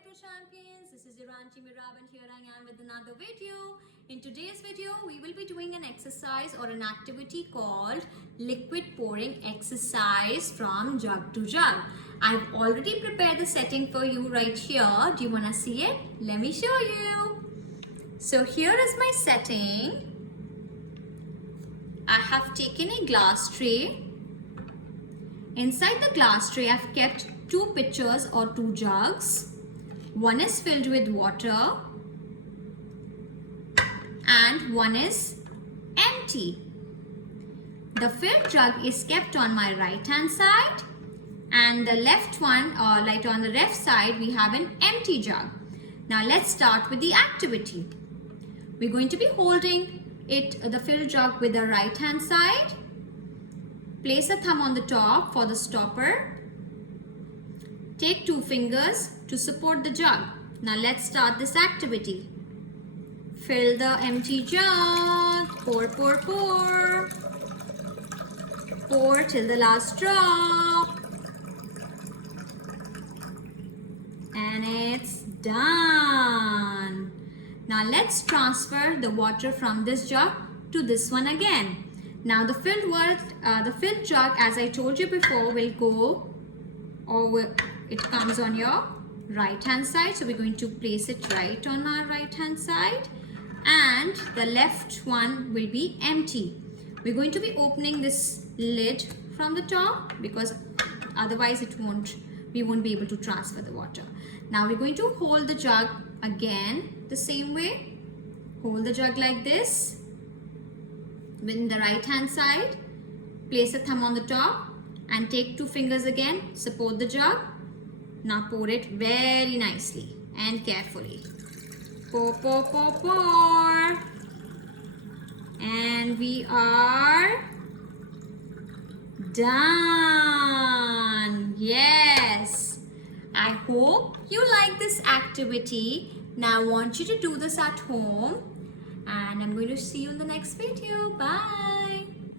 Metro Champions. This is your Auntie Mirab and here I am with another video. In today's video, we will be doing an exercise or an activity called liquid pouring exercise from jug to jug. I've already prepared the setting for you right here. Do you want to see it? Let me show you. So here is my setting. I have taken a glass tray. Inside the glass tray, I've kept two pitchers or two jugs. One is filled with water and one is empty. The filled jug is kept on my right hand side and the left one, or like on the left side, we have an empty jug. Now let's start with the activity. We're going to be holding the filled jug with the right hand side. Place a thumb on the top for the stopper. Take two fingers to support the jug. Now let's start this activity. Fill the empty jug. Pour, pour, pour. Pour till the last drop. And it's done. Now let's transfer the water from this jug to this one again. Now the filled jug, as I told you before, will go, it comes on your right hand side. So we're going to place it right on our right hand side. And the left one will be empty. We're going to be opening this lid from the top because otherwise we won't be able to transfer the water. Now we're going to hold the jug again the same way. Hold the jug like this. In the right hand side, place a thumb on the top and take two fingers again, support the jug. Now pour it very nicely and carefully. Pour, pour, pour, pour. And we are done. Yes. I hope you like this activity. Now I want you to do this at home. And I'm going to see you in the next video. Bye.